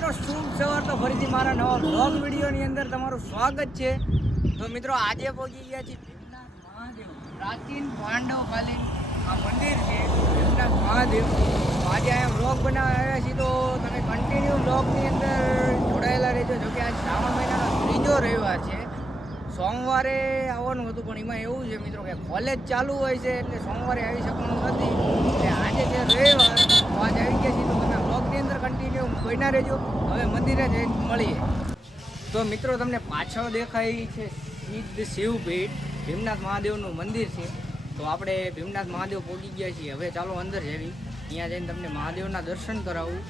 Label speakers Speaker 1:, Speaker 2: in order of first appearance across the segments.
Speaker 1: મિત્રો, શુભ સવાર. તો ફરીથી મારા નવા બ્લોગ વિડીયોની અંદર તમારું સ્વાગત છે. તો મિત્રો, આજે પહોંચી ગયા છીએ ભીમનાથ મહાદેવ. પ્રાચીન પાંડવકાલીન આ મંદિર છે, ભીમનાથ મહાદેવ. આજે અહીંયા બ્લોગ બનાવવા આવ્યા છીએ. તો તમે કન્ટિન્યુ બ્લોગની અંદર જોડાયેલા રહેજો જો કે આજ શ્રાવણ મહિનાનો ત્રીજો રવિવાર છે. સોમવારે આવવાનું હતું, પણ એમાં એવું છે મિત્રો કે કોલેજ ચાલુ હોય છે એટલે સોમવારે આવી શકવાનું નથી. એટલે આજે છે રવિવાર, તો આજે આવી ગયા છીએ તો તમે બ્લોગની અંદર કન્ટિન્યુ બન્યા રહેજો. હવે મંદિરે જઈને મળીએ. તો મિત્રો તમને પાછળ દેખાય છે સિદ્ધ શિવપીઠ ભીમનાથ મહાદેવનું મંદિર છે. તો આપણે ભીમનાથ મહાદેવ પહોંચી ગયા છીએ. હવે ચાલો અંદર જવી ત્યાં જઈને તમને મહાદેવના દર્શન કરાવું.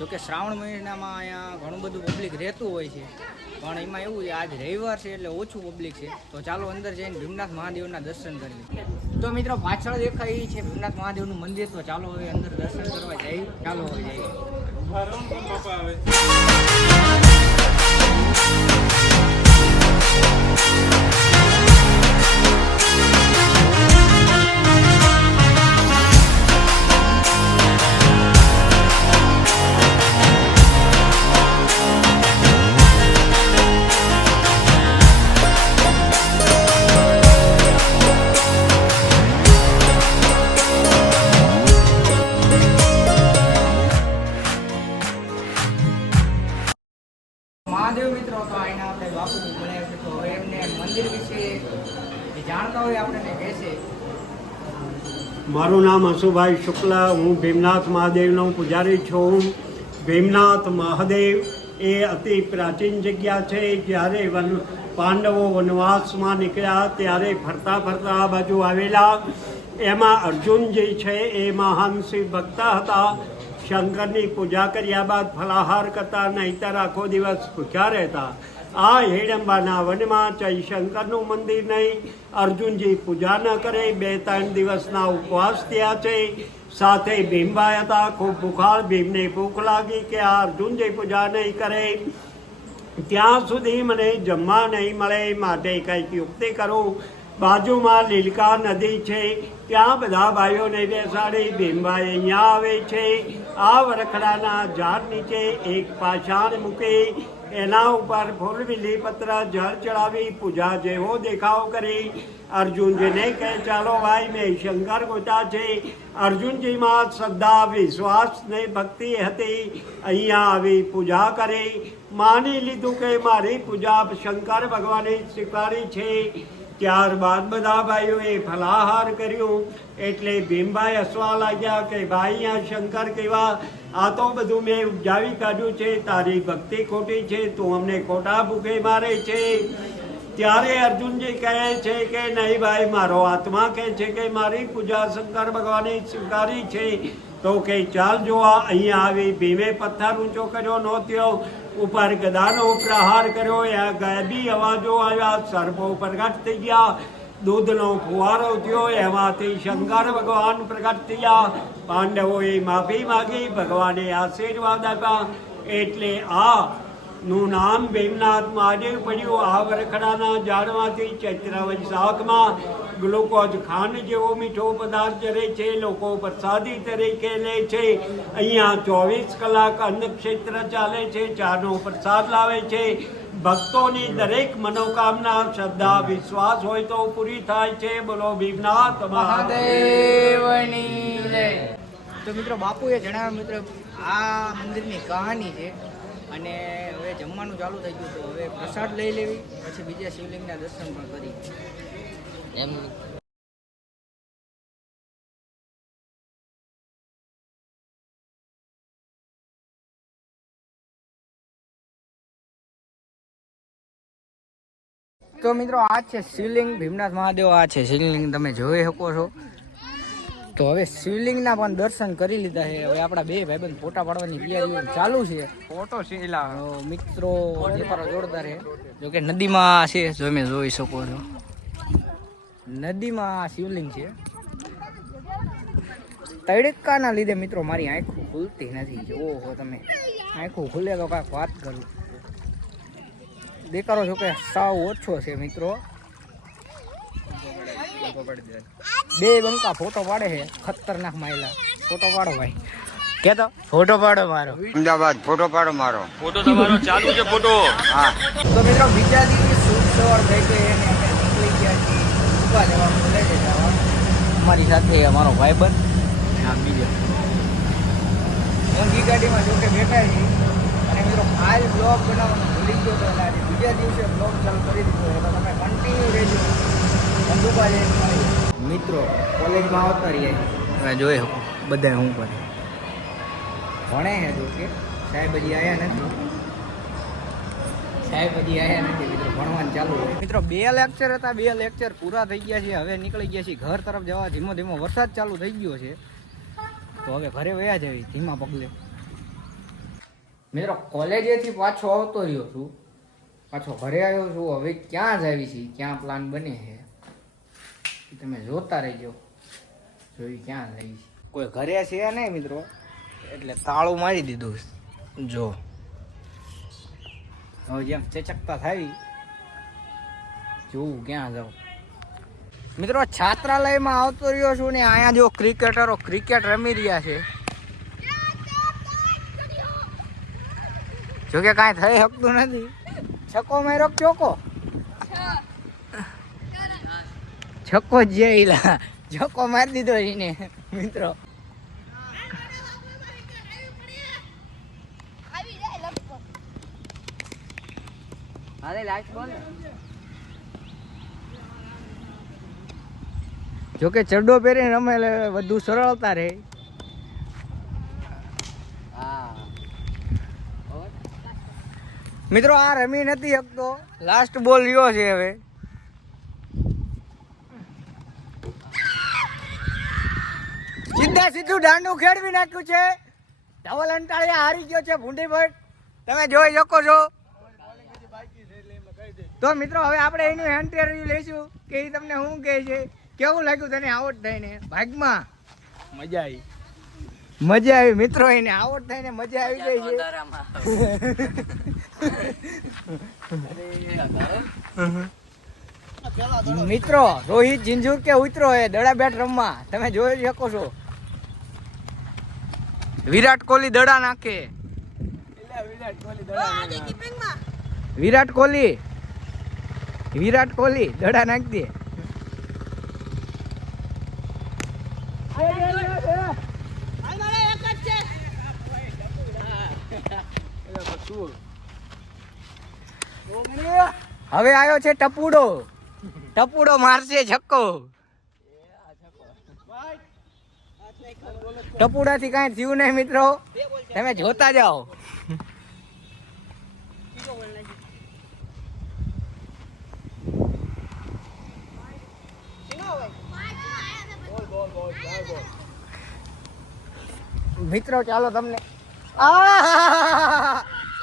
Speaker 1: જોકે શ્રાવણ મહિનામાં અહીંયા ઘણું બધું પબ્લિક રહેતું હોય છે. પણ એમાં એવું છે, આજ રવિવાર છે એટલે ઓછું પબ્લિક છે. તો ચાલો અંદર જઈને ભીમનાથ મહાદેવના દર્શન કરીએ તો મિત્રો પાછળ દેખાય એ છે ભીમનાથ મહાદેવનું મંદિર. તો ચાલો હવે અંદર દર્શન કરવા જઈએ. ચાલો હવે જઈએ. તો એમને મંદિર વિશે જાણતા હોય આપણને કહેશે.
Speaker 2: મારું નામ હસુભાઈ શુક્લા, હું ભીમનાથ મહાદેવનો પૂજારી છું. ભીમનાથ મહાદેવ એ અતિ પ્રાચીન જગ્યા છે. જ્યારે વન પાંડવો વનવાસમાં નીકળ્યા, ત્યારે ફરતા ફરતા આ બાજુ આવેલા. એમાં અર્જુન જે છે, એ મહાન શિવ ભક્ત હતા. શંકરની પૂજા કર્યા બાદ ફલાહાર કરતા, નહીતર આખો દિવસ ભૂખ્યા રહેતા. આ હેડંબાના વનમાં ચૈ શંકરનું મંદિર નહીં. અર્જુનજી પૂજા ન કરે. બે ત્રણ દિવસના ઉપવાસ થયા છે. સાથે ભીમભાઈ હતા. ખૂબ ભૂખાળ ભીમને ભૂખ લાગી કે આ અર્જુનજી પૂજા નહીં કરે. ત્યાં સુધી મને જમવા નહીં મળે. માટે કંઈક યુક્તિ કરું. બાજુમાં લીલકા નદી છે, ત્યાં બધા ભાઈઓને બેસાડી ભીમભાઈ અહીંયા આવે છે. આ વરખડાના ઝાડ નીચે એક પાષાણ મૂકી એના ઉપર ફૂલબીલી પત્ર જળ ચડાવી પૂજા જેવો દેખાવ કરી. અર્જુનજીને કહે, ચાલો ભાઈ, મેં શંકર ગોતા છે. અર્જુનજીમાં શ્રદ્ધા, વિશ્વાસ ને ભક્તિ હતી. અહીંયા આવી પૂજા કરી. માની લીધું કે મારી પૂજા શંકર ભગવાને સ્વીકારી છે. ત્યારબાદ બધા ભાઈઓએ ફલાહાર કર્યું. એટલે ભીમભાઈ હસવા લાગ્યા કે, ભાઈ, અહીંયા શંકર કેવા? આ તો બધું મેં ઉપજાવી કાઢ્યું છે. તારી ભક્તિ ખોટી છે. તું અમને ખોટા ભૂખે મારે છે. ત્યારે અર્જુનજી કહે છે કે, નહીં ભાઈ, મારો આત્મા કહે છે કે, મારી પૂજા શંકર ભગવાને સ્વીકારી છે. તો કે, ચાલ જોવા અહીંયા આવી. ભીમે પથ્થર ઊંચો કર્યો નહોત્યો ઉપર ગદાનો પ્રહાર કર્યો, એ ગાયબી અવાજો આવ્યા, સર્પો પ્રગટ થઈ ગયા, દૂધનો ફુવારો થયો, એમાંથી શંકર ભગવાન પ્રગટ થયા. પાંડવોએ માફી માગી, ભગવાને આશીર્વાદ આપ્યા. એટલે આ નું નામ ભીમનાથ મહાદેવ પડ્યું. આ વરખડાના ઝાડમાંથી ચૈત્રાવજ શાકમાં ગ્લુકોઝ ખાંડ જેવો મીઠો પદાર્થ ચરે છે. લોકો પ્રસાદી તરીકે લે છે. અહીંયા ચોવીસ કલાક ક્ષેત્ર ચાલે છે. ચાનો પ્રસાદ લાવે છે. ભક્તોની દરેક મનોકામના, શ્રદ્ધા, વિશ્વાસ હોય તો પૂરી થાય છે. બોલો ભીમનાથ મહાદેવ.
Speaker 1: મહાદેવની તો મિત્રો, બાપુએ જણાવ્યું, મિત્રો, આ મંદિરની કહાની છે. અને હવે જમવાનું ચાલુ થઈ ગયું તો હવે પ્રસાદ લઈ લેવી પછી બીજા શિવલિંગના દર્શન પણ કરી.
Speaker 3: એમ.
Speaker 1: તો મિત્રો આ છે શિવલિંગ. ભીમનાથ મહાદેવ આ છે શિવલિંગ. તમે જોઈ શકો છો. તો હવે શિવલિંગના પણ દર્શન કરી લીધા છે. હવે આપણા બે ભાઈબંધ ફોટા પાડવાની તૈયારી ચાલુ છે.
Speaker 3: ફોટો શીલા
Speaker 1: મિત્રો દેખાડો જોરદાર છે. જો કે નદીમાં છે જો તમે જોઈ શકો છો. નદીમાં શિવલિંગ છે. તડકાના લીધે મિત્રો મારી આંખો ખુલતી નથી. જોવો હો તમે. આંખો ખુલે તો કાંઈક વાત કરું. દેખાડો છો કે સાવ ઓછો છે મિત્રો. બે બંકા ફોટો પાડે છે ખતરનાક માયલા. ફોટો પાડો ભાઈ. કે તો? ફોટો પાડો મારો.
Speaker 3: અમદાવાદ ફોટો પાડો મારો. હા.
Speaker 1: તો મિત્રો બીજા દિવસે સુખ સવાર થઈ ગઈ અને અમે નીકળી ગયા છીએ ઊભા જવા કોલેજે જવા અમારી સાથે અમારો ભાઈબંધ આ બીજો. મોંઘી ગાડીમાં જોકે બેઠા છીએ અને મિત્રો કાલ બ્લોગ બનાવવાનું ભૂલી ગયો તો એટલે આજે બીજા દિવસે બ્લોગ ચાલુ કરી દીધો એટલે તમે કન્ટિન્યુ રહેજો. મળીએ. મિત્રો કોલેજમાં આવતા રહીએ. તમે જોઈ શકો. બધા હું પણ ભણે છે જો કે સાહેબ હજી આવ્યા નથી. સાહેબ હજી આવ્યા નથી મિત્રો ભણવાનું ચાલુ હોય મિત્રો બે લેક્ચર હતા બે લેક્ચર પૂરા થઈ ગયા છે હવે નીકળી ગયા છે ઘર તરફ જવા. ધીમો ધીમો વરસાદ ચાલુ થઈ ગયો છે. તો હવે ઘરે વયા જવી ધીમા પગલે. મિત્રો કોલેજેથી પાછો આવતો રહ્યો છું. પાછો ઘરે આવ્યો છું હવે ક્યાં જ આવી છે ક્યાં પ્લાન બને છે? તમે જોતા રહેજો. જોઈ ક્યાં લઈ કોઈ ઘરે છે નહીં મિત્રો? એટલે તાળું મારી દીધું જો. હવે જેમ ચેચકતા થાય જોવું ક્યાં જાઉં. મિત્રો છાત્રાલયમાં આવતો રહ્યો છું ને અહીંયા જો ક્રિકેટરો ક્રિકેટ રમી રહ્યા છે. જોકે કાંઈ થઈ શકતું નથી. છકો મેરો કે ચોકો? છક્કો જેલા છક્કો મારી દીધો એને, મિત્રો. જોકે ચડ્ડો પહેરીને રમે વધુ સરળતા રહે. મિત્રો, આ રમી નથી શકતો. લાસ્ટ બોલ રહ્યો છે હવે. સીધું દાંડું ખેડવી નાખ્યું છે. ધવલ અંટાળિયા હારી ગયો છે ભૂંડી ભટ્ટ તમે જોઈ શકો છો. તો મિત્રો હવે આપણે એનું ઇન્ટરવ્યુ લઈશું કે એ તમને શું કહે છે? કેવું લાગ્યું તને આવડ થઈને? ભાગમાં? મજા આવી. મજા આવી. મિત્રો એને આવડ થઈને મજા આવી ગઈ છે. મિત્રો રોહિત જિંજુર કે ઉતરો એ દડા બેટ રમવા? તમે જોઈ શકો છો. વિરાટ કોહલી દડા નાખે. વિરાટ કોહલી. વિરાટ કોહલી દડા નાખી દે. હવે આવ્યો છે ટપુડો. ટપુડો મારશે છક્કો ટપુડાથી કાંઈ થયું નહીં મિત્રો. તમે જોતા જાઓ. મિત્રો, ચાલો તમને!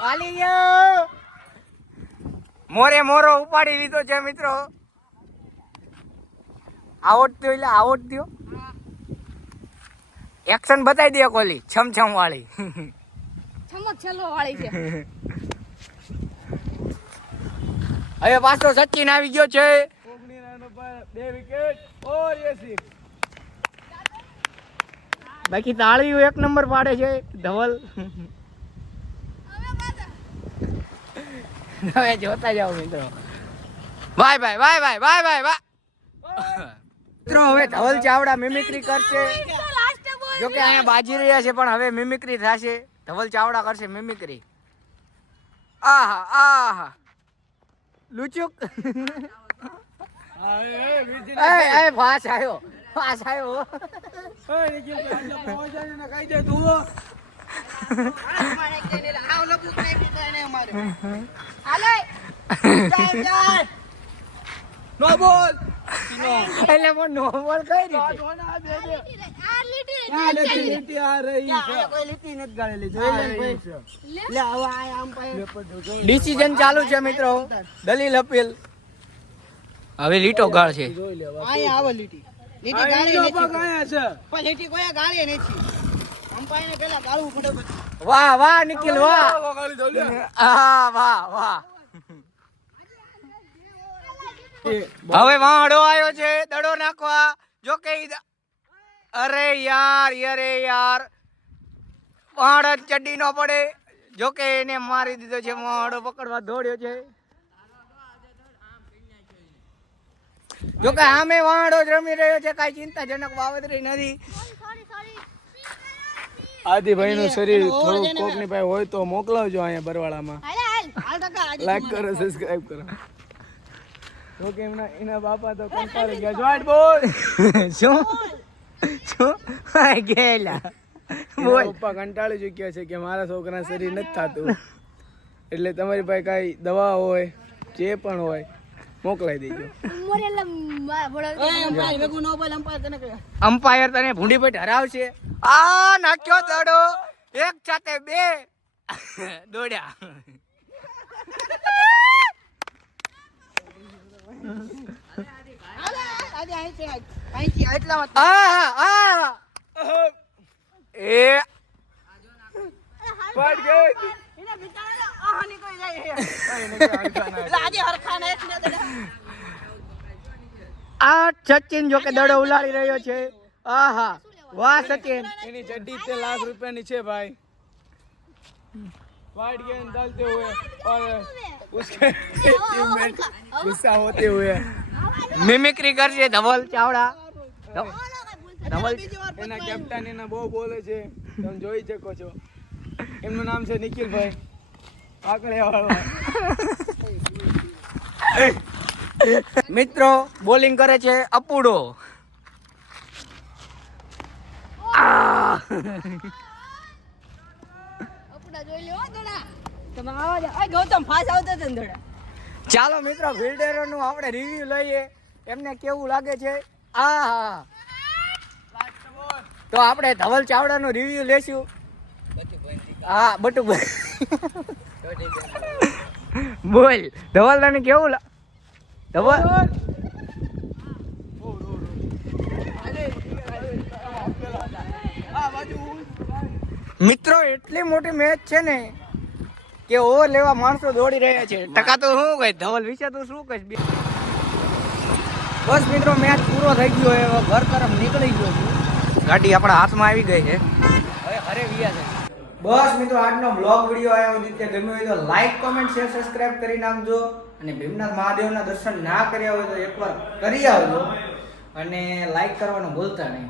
Speaker 1: વાલી ગયો! મોરે મોરો ઉપાડી લીધો છે, મિત્રો. આવડતો એટલે આવડતો એક્શન બતાવી દે કોલી છમ છમ વાળી
Speaker 4: ચમક છેલ્લો વાળી છે.
Speaker 1: હવે પાછો સચિન આવી ગયો છે. બાકી તાળી એક નંબર પાડે છે ધવલ. તમે જોતા જાઓ મિત્રો. Bye bye bye bye bye bye bye મિત્રો હવે ધવલ ચાવડા મિમિક્રી કરશે. જો કે અહીંયા બાજી રહ્યા છે પણ હવે મિમિક્રી થશે. ધવલ ચાવડા કરશે મિમિક્રી આહા આહા. લુચુક. એ એ ફાસ આવ્યો ફાસ આવ્યો નો બોલ. એટલે પણ નો બોલ કઈ રીતે? ડિસિઝન ચાલુ છે મિત્રો. દલીલ અપીલ. હવે લીટો ગાળ છે.
Speaker 5: અહીંયા આવે લીટી. લીટી ગાળી નથી. પણ લીટી કોઈ ગાળી નથી. અમ્પાયરને પેલા ગાળવું પડે
Speaker 1: વાહ વાહ નિખિલ વાહ. વાહ વાહ વાહ. હવે વાડો આવ્યો છે દડો નાખવા. જો કે અરે યાર અરે યાર. વાડ ચડ્ડી ન પડે. જો કે એને મારી દીધો છે વાડો પકડવા દોડ્યો છે. જો કે આમે વાડો જ રમી રહ્યો છે કાઈ ચિંતાજનક બાબત રહી નથી.
Speaker 6: આદિભાઈ નું શરીર થોડું કોકની પાસે હોય તો મોકલાવજો અહીંયા બરવાળામાં. લાઈક કરો સબસ્ક્રાઇબ કરો. તો કે એમના એના બાપા તો કંટાળી ગયા. જોઈન્ટ બોલ.
Speaker 1: શું? શું? હા,
Speaker 6: ગેલા
Speaker 1: બોલ.
Speaker 6: પપ્પા કંટાળી ચૂક્યા છે કે મારા છોકરા શરીર નથી થતું. એટલે તમારી પાસે કાંઈ દવા હોય જે પણ હોય મોકલાઈ દેજો.
Speaker 1: અમ્પાયર તને ભૂંડી પેટ હરાવશે. આ નાખ્યો દડો. એક સાથે બે. દોડ્યા
Speaker 5: આજે અહીંથી અહીંથી એટલામાં
Speaker 1: આ આ એ
Speaker 6: પાડ ગઈ
Speaker 5: એને બિચારાને આહ નીકળી જાય છે. એટલે આજે હરખા એ પડ ગયો
Speaker 1: આ સચિન જોકે દડો ઉલાડી રહ્યો છે. આહા, વાહ સચિન.
Speaker 6: એની ચડ્ડી તે લાખ રૂપિયાની છે ભાઈ. વાઇટ ગેમ દલતે હુએ ઓર उसके टीममेट गुस्सा होते हुए
Speaker 1: મિમિક્રી કરશે ધવલ ચાવડા ધવલ
Speaker 6: એના કેપ્ટન એના બહુ બોલે છે તમે જોઈ શકો છો એમનું નામ છે નિખિલભાઈ કાકડિયાવાળા
Speaker 1: મિત્રો બોલિંગ કરે છે અપુડો આ!
Speaker 5: તમે આવા ગૌતમ ફાસ આવતો હતા
Speaker 1: ચાલો મિત્રો ફિલ્ડરોનું આપણે રિવ્યુ લઈએ. એમને કેવું લાગે છે? આ તો આપણે ધવલ ચાવડા નું રિવ્યુ લેશું. હા બટુ બોલ ધવલ તને કેવું ધવલ મિત્રો, એટલી મોટી મેચ છે ને કે ઓવર લેવા માણસો દોડી રહ્યા છે. ટકા તો શું કહીશ ધવલ વિશે તો શું કહીશ? બસ મિત્રો મેચ પૂરો થઈ ગયો હવે ઘર તરફ નીકળી ગયો છું. ગાડી આપણા હાથમાં આવી ગઈ છે. હવે ઘરે વ્યા છે. બસ મિત્રો આજનો બ્લોગ વીડિયો આવ્યો રીતે ગમ્યો હોય તો લાઈક કોમેન્ટ શેર સબસ્ક્રાઇબ કરી નાખજો. અને ભીમનાથ મહાદેવના દર્શન ના કર્યા હોય તો એકવાર કરી આવજો. અને લાઈક કરવાનું ભૂલતા નહીં.